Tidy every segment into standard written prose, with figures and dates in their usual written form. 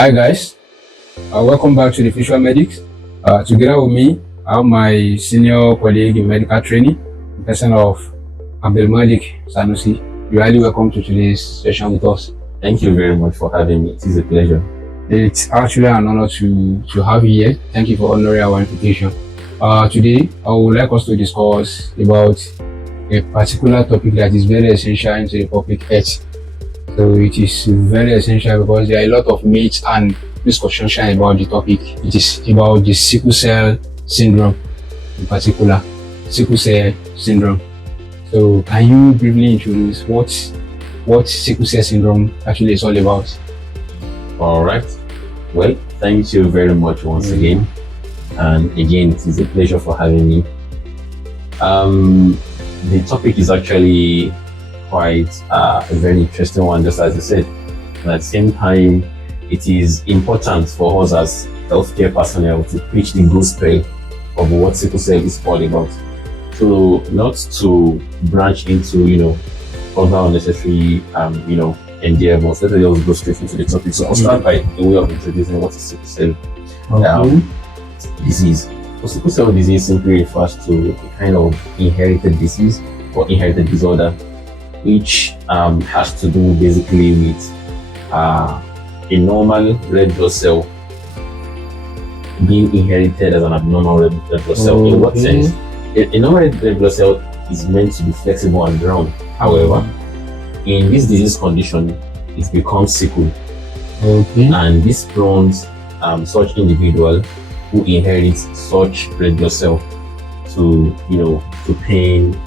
Hi guys, welcome back to the Visual Medics. Together with me, I have my senior colleague in medical training, the person of Abdul Malik Sanusi. You're highly welcome to today's session with us. Thank you very much for having me. It is a pleasure. It's actually an honor to have you here. Thank you for honoring our invitation. Today, I would like us to discuss about a particular topic that is very essential into the public health. So it is very essential because there are a lot of myths and misconceptions about the topic. It is about the sickle cell syndrome in particular. Sickle cell syndrome. So can you briefly introduce what sickle cell syndrome actually is all about? All right. Well, thank you very much once again. And again, it is a pleasure for having me. The topic is actually quite a very interesting one, just as you said. And at the same time, it is important for us as healthcare personnel to preach the gospel of what sickle cell is all about. So not to branch into, other unnecessary, endeavors. Let us just go straight into the topic. So I'll start by a way of introducing what is sickle cell disease. So sickle cell disease simply refers to a kind of inherited disease or inherited disorder, which has to do basically with a normal red blood cell being inherited as an abnormal red blood cell. In what sense? A normal red blood cell is meant to be flexible and round. However, in this disease condition, it becomes sickle. And this prompts such individual who inherits such red blood cell to pain,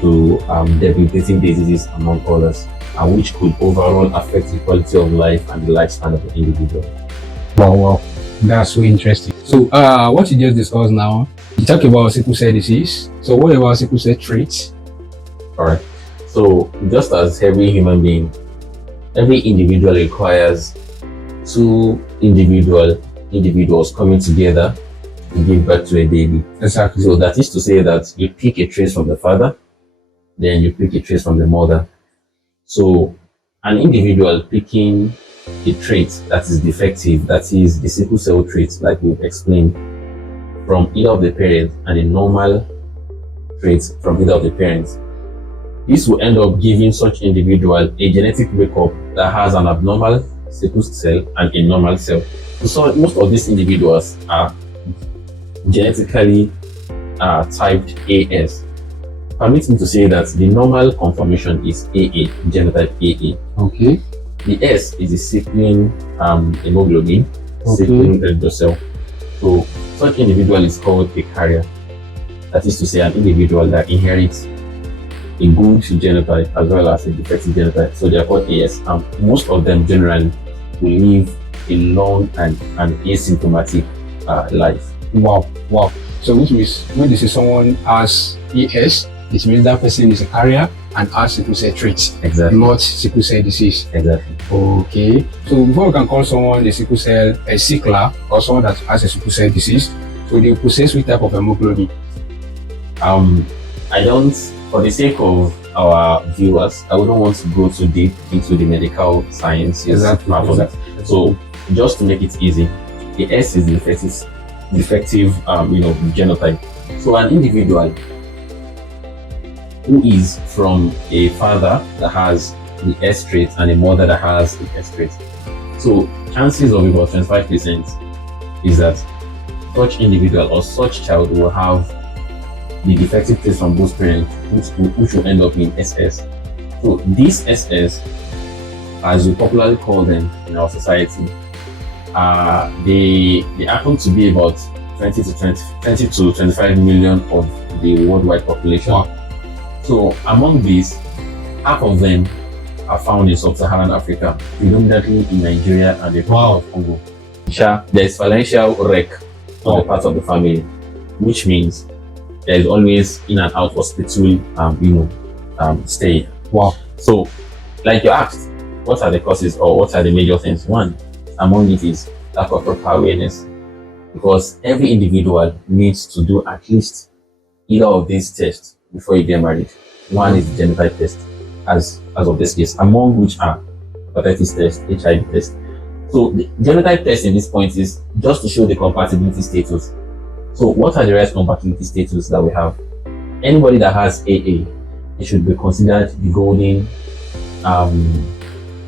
to debilitating diseases among others, and which could overall affect the quality of life and the lifespan of the individual. Wow, that's so interesting. So what you just discussed now, you talk about sickle cell disease. So what about sickle cell traits? All right. So just as every human being, every individual requires two individuals coming together to give birth to a baby. Exactly. So that is to say that you pick a trace from the father, then you pick a trace from the mother. So an individual picking a trait that is defective, that is the sickle cell trait, like we've explained, from either of the parents, and a normal trait from either of the parents, this will end up giving such individual a genetic makeup that has an abnormal sickle cell and a normal cell. So most of these individuals are genetically typed AS. Permit me to say that the normal conformation is AA, genotype AA. Okay. The S is the sickling hemoglobin, sickling red blood cell. So such individual is called a carrier. That is to say, an individual that inherits a good genotype as well as a defective genotype. So they are called AS. Most of them generally will live a long and asymptomatic life. Wow. So which means when this is someone has ES, it means that person is a carrier and has sickle cell traits. Exactly. Not sickle cell disease. Exactly. Okay. So before we can call someone a sickle cell, a sickler, or someone that has a sickle cell disease, so they possess which type of hemoglobin? I don't, for the sake of our viewers, I wouldn't want to go too deep into the medical sciences part of it. So just to make it easy, the S is the defective genotype. So an individual who is from a father that has the S trait and a mother that has the S trait. So chances of about 25% is that such individual or such child will have the defective traits from both parents, which will end up in SS. So these SS, as we popularly call them in our society, they happen to be about 20 to 25 million of the worldwide population. Wow. So among these, half of them are found in sub-Saharan Africa, predominantly in Nigeria and the Republic of Congo. There is financial wreck on the part of the family, which means there is always in and out hospital, stay. Wow. So, like you asked, what are the causes or what are the major things? One among it is lack of proper awareness, because every individual needs to do at least either of these tests before you get married. One is the genotype test, as of this case, among which are hepatitis test, HIV test, So the genotype test in this point is just to show the compatibility status. So what are the right compatibility status that we have? Anybody that has AA, it should be considered the golden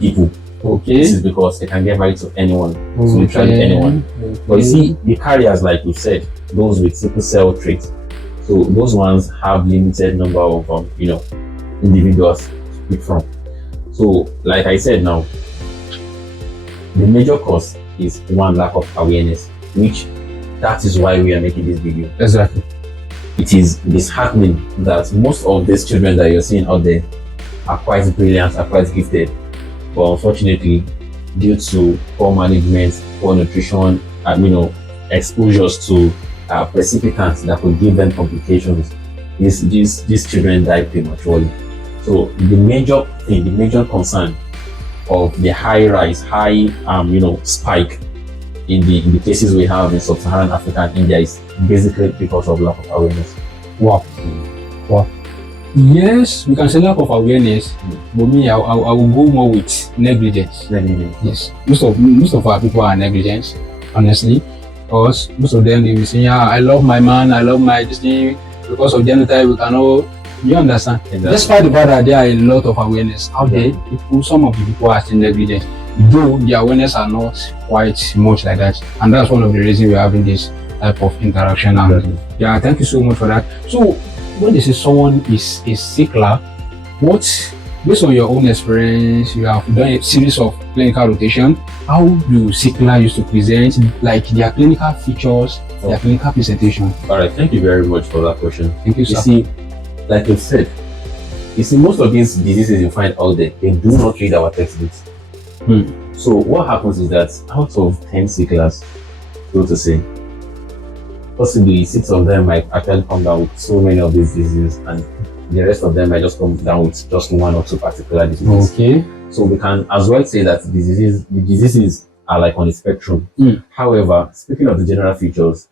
people. Okay. This is because they can get married to anyone, so literally anyone. But you see, the carriers, like we said, those with sickle cell traits, so those ones have limited number of individuals to pick from. So, like I said now, the major cause is one, lack of awareness, which that is why we are making this video. Exactly. It is disheartening that most of these children that you're seeing out there are quite brilliant, are quite gifted, but unfortunately, due to poor management, poor nutrition, exposures to precipitants that could give them complications, these children die prematurely. So the major thing, the major concern of the high spike in the cases we have in sub-Saharan Africa and India is basically because of lack of awareness. Wow. Wow. Yes, we can say lack of awareness, but me, I will go more with negligence. Yes, most of our people are negligent, honestly, because most of them they will say, "Yeah, I love my man, I love my this thing." Because of genotype, we cannot. You understand? Exactly. Despite the fact that there are a lot of awareness out there, some of the people are still negligent, though the awareness are not quite much like that, and that's one of the reasons we're having this type of interaction. And yeah, thank you so much for that. So, when they say someone is a sickler, based on your own experience, you have done a series of clinical rotation. How do sickler used to present, like their clinical features, their clinical presentation? All right, thank you very much for that question. Thank you, sir. You see, like you said, most of these diseases you find out there, they do not read our textbooks. So what happens is that out of 10 sicklers, so to say, possibly 6 of them might actually come down with so many of these diseases, and the rest of them might just come down with just 1 or 2 particular diseases. Okay. So we can as well say that the diseases are like on a spectrum. However, speaking of the general features,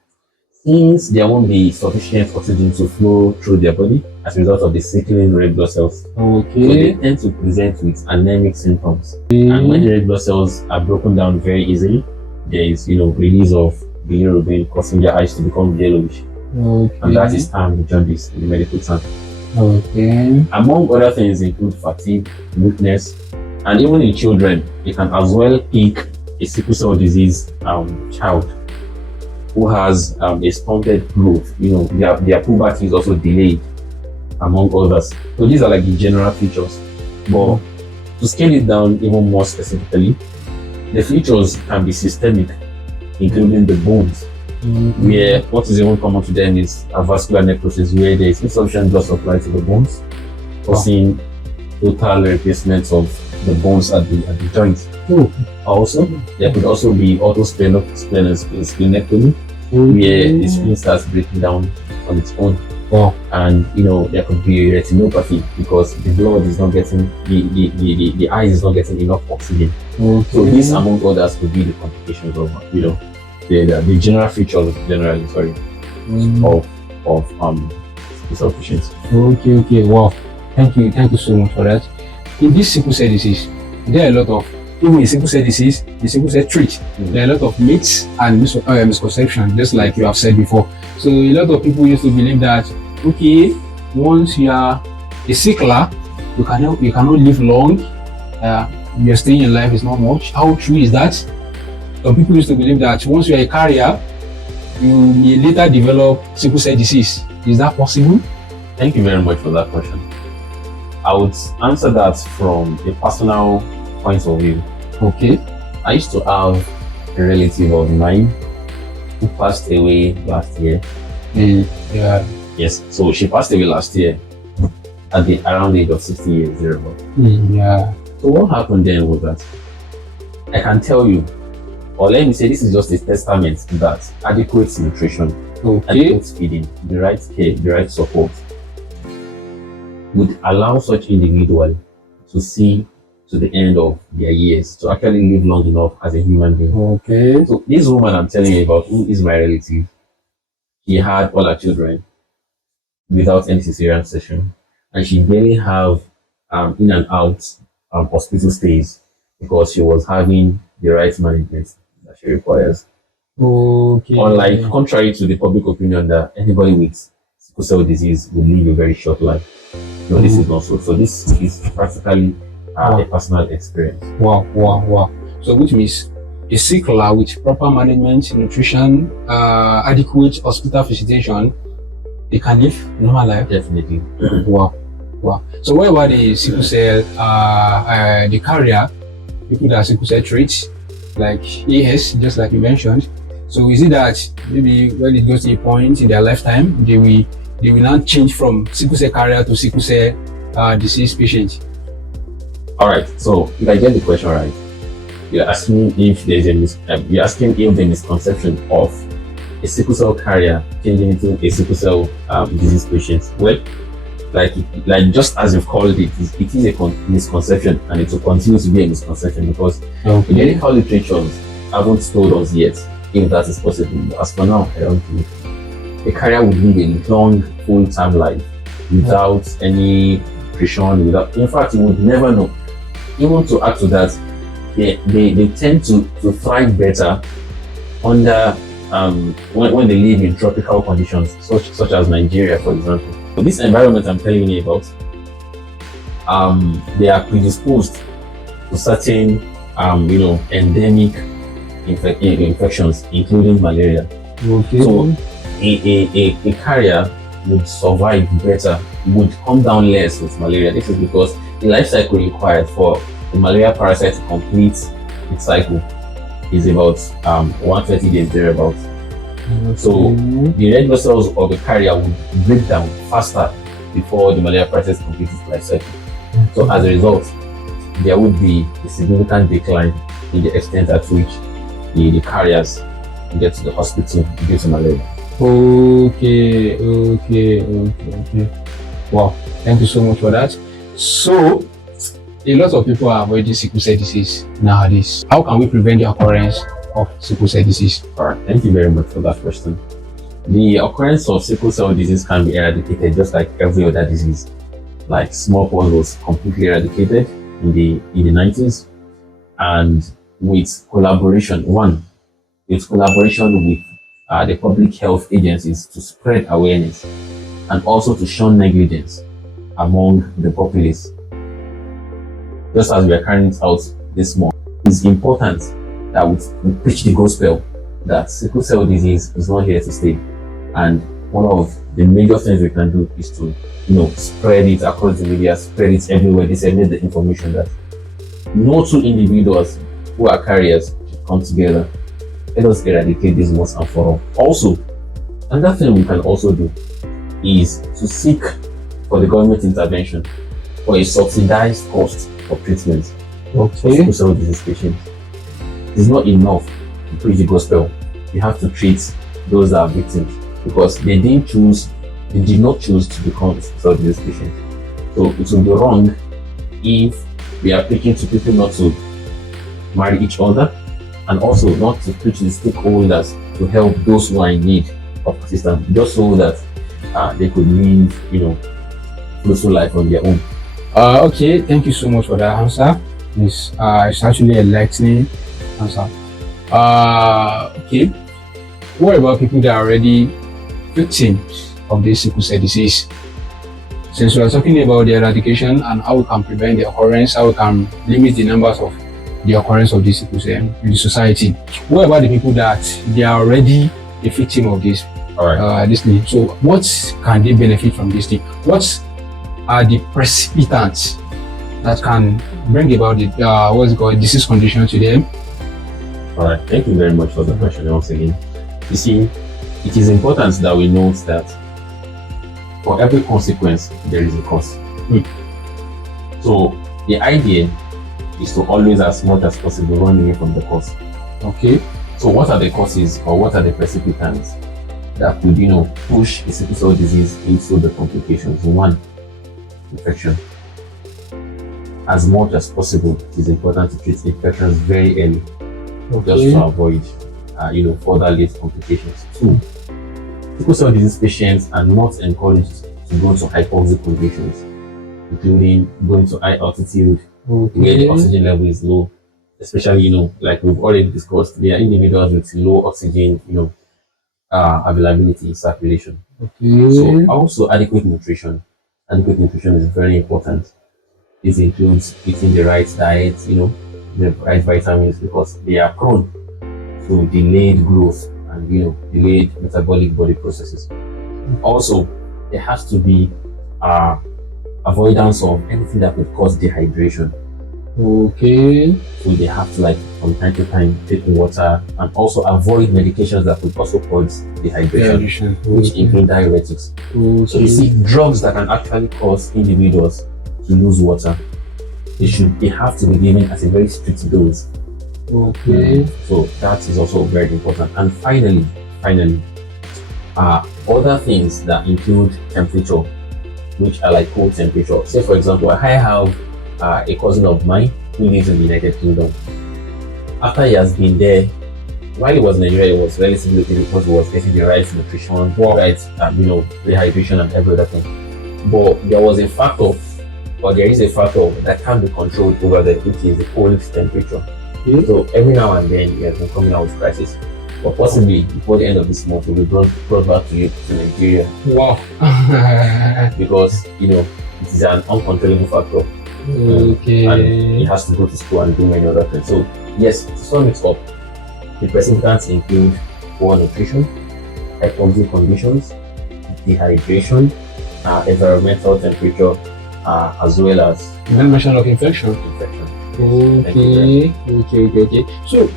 since there won't be sufficient oxygen to flow through their body as a result of the sickling red blood cells, so they tend to present with anemic symptoms. And when the red blood cells are broken down very easily, there is release of bilirubin, causing their eyes to become yellowish. And that is termed jaundice in the medical term. Among other things include fatigue, weakness, and even in children, you can as well pick a sickle cell disease child who has a stunted growth. Their puberty is also delayed, among others. So these are like the general features. But to scale it down even more specifically, the features can be systemic, including the bones, where what is even common to them is a vascular necrosis, where there is insufficient blood supply to the bones, causing total replacement of the bones at the joints. Also, there could also be autosplenectomy, where the spleen starts breaking down on its own. And there could be retinopathy because the blood is not getting the eye is not getting enough oxygen. So this, among others, could be the complications of the general features generally of insufficiency. Okay. Wow. Thank you so much for that. In this sickle cell disease, there are a lot of, even in sickle cell disease, the sickle cell trait, there are a lot of myths and misconceptions, just like you have said before. So a lot of people used to believe that, okay, once you are a sickler, you cannot live long. Your staying in life is not much. How true is that? Some people used to believe that once you are a carrier, you may later develop sickle cell disease. Is that possible? Thank you very much for that question. I would answer that from a personal point of view. Okay. I used to have a relative of mine who passed away last year. Yeah. Yes, so she passed away last year at around the age of 60 years, thereabout. Yeah. So what happened then was that I can tell you, or let me say, this is just a testament that adequate nutrition, adequate feeding, the right care, the right support would allow such individual to see to the end of their years, to actually live long enough as a human being. Okay. So this woman I'm telling you about, who is my relative, she had all her children without any cesarean section, and she barely have in and out hospital stays because she was having the right management that she requires. Okay. Unlike, contrary to the public opinion that anybody with sickle cell disease will live a very short life. No, this is not so. So this is practically a personal experience. Wow. So which means a sickler with proper management, nutrition, adequate hospital visitation, they can live normal life. Definitely. Wow. So what about the sickle cell, the carrier, people that are sickle cell traits, like AS, just like you mentioned? So is it that maybe when it goes to a point in their lifetime, they will now change from sickle cell carrier to sickle cell disease patient? All right. So if I get the question right, you're asking if there's you're asking if the misconception of a sickle cell carrier changing into a sickle cell disease patient. Well, like just as you've called it, it is a misconception, and it will continue to be a misconception because the medical literature haven't told us yet if that is possible. As for now, I don't think a carrier would live a long, full-time life without any nutrition. In fact, you would never know. Even to add to that, they tend to thrive better under when they live in tropical conditions, such as Nigeria, for example. So this environment I'm telling you about, they are predisposed to certain endemic infections, including malaria. Okay. So a carrier would survive better, would come down less with malaria. This is because the life cycle required for the malaria parasite to complete its cycle is about 130 days thereabouts. So the red blood cells of the carrier would break down faster before the malaria parasite completes its life cycle. So as a result, there would be a significant decline in the extent at which the carriers get to the hospital due to malaria. Okay. Wow, thank you so much for that. So a lot of people are avoiding sickle cell disease nowadays. How can we prevent the occurrence of sickle cell disease? All right, thank you very much for that question. The occurrence of sickle cell disease can be eradicated just like every other disease. Like smallpox was completely eradicated in the 90s, and with collaboration with the public health agencies to spread awareness and also to shun negligence among the populace. Just as we are carrying it out this month, it's important that we preach the gospel that sickle cell disease is not here to stay. And one of the major things we can do is to, spread it across the media, spread it everywhere, disseminate the information that no two individuals who are carriers should come together. Let us eradicate this once and for all. Also, another thing we can also do is to seek for the government intervention for a subsidized cost of treatment for sickle cell disease patients. It's not enough to preach the gospel. You have to treat those that are victims because they did not choose to become sickle cell disease patients. So it will be wrong if we are preaching to people not to marry each other, and also not to preach the stakeholders to help those who are in need of assistance, just so that they could live, closer life on their own. Okay, thank you so much for that answer. It's actually a enlightening answer. Okay, what about people that are already victims of this sickle cell disease? Since we are talking about the eradication and how we can prevent the occurrence, how we can limit the numbers of the occurrence of this sickle cell in the society, what about the people that they are already a victim of this? All right. This thing. So what can they benefit from this thing? What are the precipitants that can bring about the disease condition to them? All right. Thank you very much for the question once again. You see, it is important that we note that for every consequence there is a cause. So the idea is to always, as much as possible, run away from the cause. Okay. So what are the causes, or what are the precipitants that could, push a sickle cell disease into the complications? One, infection. As much as possible, it is important to treat infections very early, just to avoid, further late complications. Two, sickle cell disease patients are not encouraged to go to hypoxic conditions, including going to high altitude where the oxygen level is low, especially, like we've already discussed, they are individuals with low oxygen, availability in circulation. So Okay. also adequate nutrition. Adequate nutrition is very important. This includes eating the right diet, the right vitamins, because they are prone to delayed growth and delayed metabolic body processes. Also, there has to be uh, avoidance of anything that could cause dehydration. Okay. So they have to, like, from time to time, take water and also avoid medications that could also cause dehydration, which include diuretics. So you see, drugs that can actually cause individuals to lose water, they have to be given at a very strict dose. Okay. So that is also very important. And finally, other things that include temperature, which are like cold temperature. Say, for example, I have a cousin of mine who lives in the United Kingdom. After he has been there, while he was in Nigeria, he was relatively okay because he was getting the right nutrition, right, rehydration and every other thing. But there was a factor, or there is a factor that can be controlled over there, which is the cold temperature. Mm-hmm. So every now and then he has been coming out with crisis. But possibly before the end of this month, will be brought back to you to Nigeria. Wow. Because it is an uncontrollable factor. Okay. And he has to go to school and do many other things. So yes, to sum it up, the precipitants include poor nutrition, hypoxic conditions, dehydration, environmental temperature, as well as mention of infection. Okay. So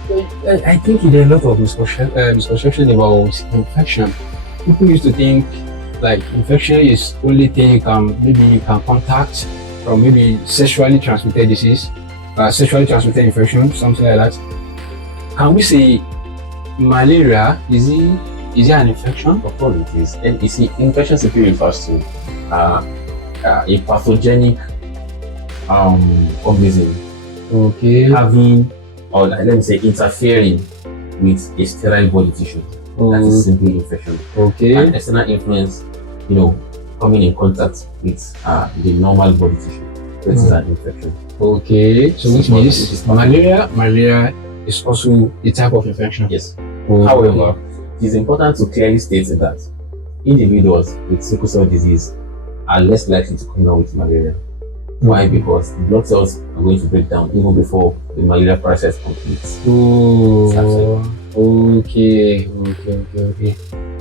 I think there are a lot of misconception about infection. People used to think like infection is only thing you can contact from maybe sexually transmitted disease, sexually transmitted infection, something like that. Can we say malaria is it an infection? Of course it is. And you see, infection simply refers to a pathogenic organism having, or let me say, interfering with a sterile body tissue. That is simply infection. And external influence, coming in contact with the normal body tissue. This is an infection. So which means malaria is also a type of infection. Yes. However, it is important to clearly state that individuals with sickle cell disease are less likely to come down with malaria. Why? Because the blood cells are going to break down even before the malaria process completes. Okay.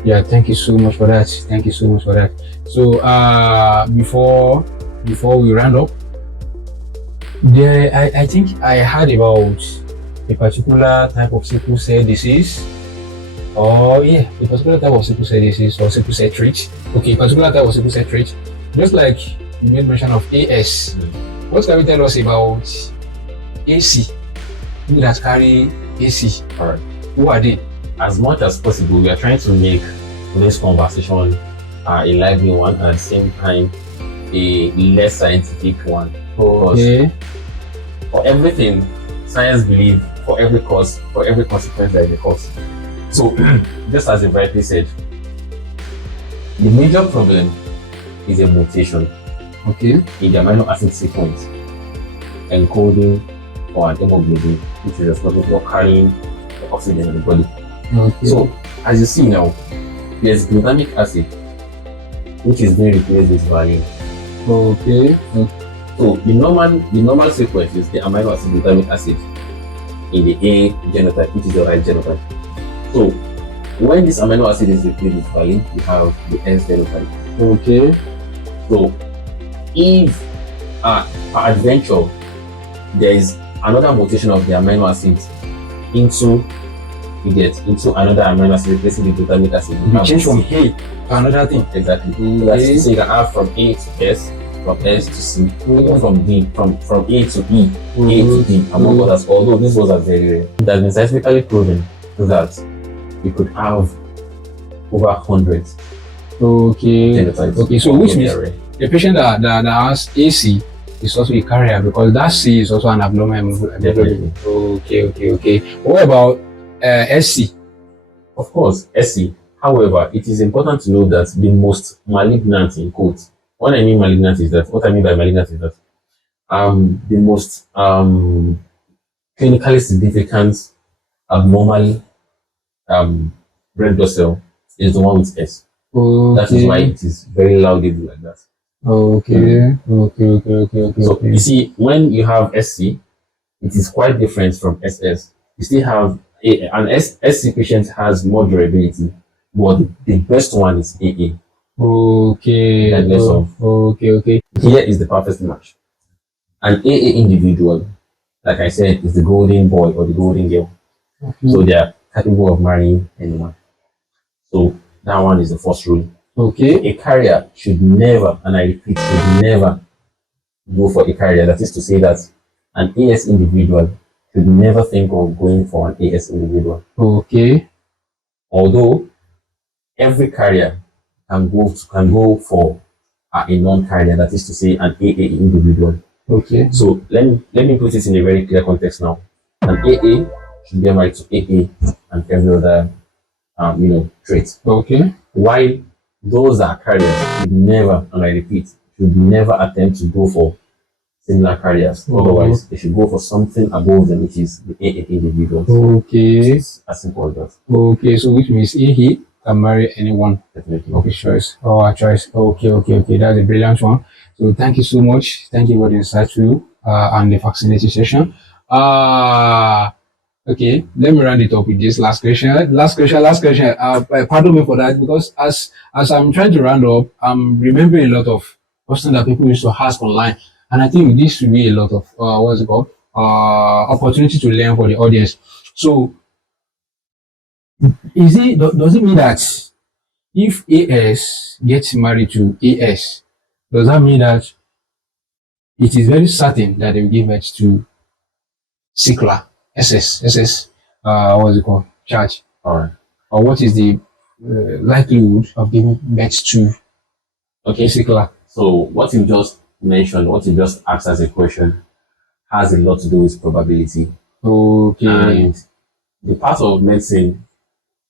Yeah, thank you so much for that. So before we round up, I think I heard about a particular type of sickle cell disease. A particular type of sickle cell disease or sickle cell trait. Okay, particular type of sickle cell trait. Just like you made mention of AS. What can you tell us about AC? People that carry AC. Alright. Who are they? As much as possible, we are trying to make this conversation a lively one and at the same time a less scientific one. Okay. For everything, science believes for every consequence there is a cause. So just as you rightly said, the major problem is a mutation in the amino acid sequence encoding for an hemoglobin, which is responsible for carrying the oxygen in the body. So as you see now, there's glutamic acid which is being replaced with valine. So the normal sequence is the amino acid glutamic acid in the A genotype, which is the right genotype. So when this amino acid is replaced with valine, you have the S genotype. So if peradventure there is another mutation of the amino acid into another amino acid replacing the glutamic acid, you change from A to another thing. Exactly. So you can have from A to S, from S to C, even from D, from A to E, A to D, among others. Although these ones are very rare. It has been scientifically proven that you could have over hundreds. So which means the patient that has AC is also a carrier because that C is also an abnormal hemoglobin. Okay. What about SC? Of course, SC. However, it is important to know that the most malignant, in quotes, what I mean by malignant is that the most clinically significant abnormal um, red blood cell is the one with S. That is why Okay. it is very laudable like that. Okay. Okay. So you Okay. see, when you have SC, it is quite different from SS. You still have an SC patient has more durability, but the best one is AA. Okay. Regardless of Okay. here is the perfect match. An AA individual, like I said, is the golden boy or the golden girl. So they are capable of marrying anyone. So that one is the first rule. Okay. A carrier should never, and I repeat, should never go for a carrier. That is to say that an AS individual should never think of going for an AS individual. Okay. Although every carrier can go for a non-carrier, that is to say an AA individual. Okay. So let me put it in a very clear context now. An AA should get married to AA and every other trait. Okay. While those that are carriers should never, and I repeat, should never attempt to go for similar carriers. Otherwise, they should go for something above them, which is the AA individuals. Okay. It's as simple as that. Okay. So which means he can marry anyone Definitely. of his choice or her choice. Okay. That's a brilliant one. So thank you so much. Thank you for the insightful and the vaccinating session. Okay, let me round it up with this last question. Last question. Pardon me for that because as I'm trying to round up, I'm remembering a lot of questions that people used to ask online, and I think this should be a lot of what's it called opportunity to learn for the audience. So, does it mean that if AS gets married to AS, does that mean that it is very certain that they will give birth to Sickler, SS, what's it called? Charge. All right. Or what is the likelihood of giving birth to Okay. Sickler? So what you just mentioned, what you just asked as a question, has a lot to do with probability. Okay. And the part of medicine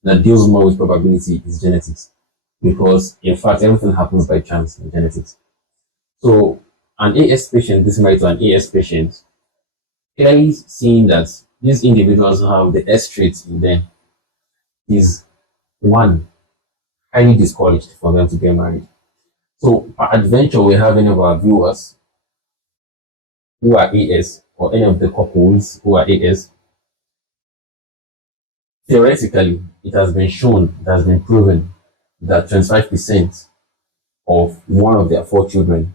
that deals more with probability is genetics. Because in fact, everything happens by chance in genetics. So an AS patient, this married to an AS patient, clearly seeing that these individuals have the S traits in them is one, highly discouraged for them to get married. So adventure we have any of our viewers who are AS or any of the couples who are AS, theoretically, it has been shown, it has been proven that 25% of one of their four children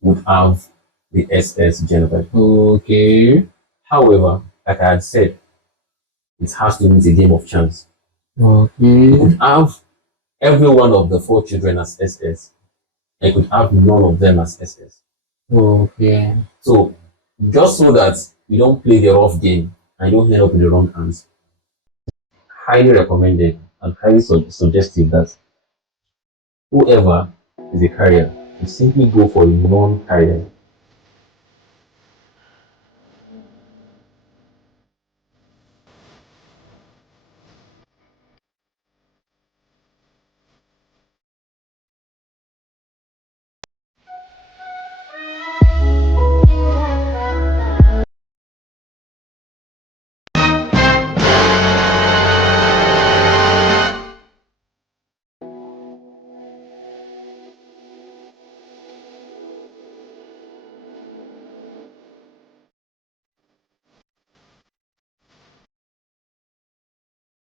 would have the SS genotype. Okay. However, like I had said, it has to be a game of chance. Okay. You could have every one of the four children as SS. I could have none of them as SS. Okay. So just so that you don't play the rough game and you don't end up in the wrong hands, highly recommended and highly suggestive that whoever is a carrier, you simply go for a non-carrier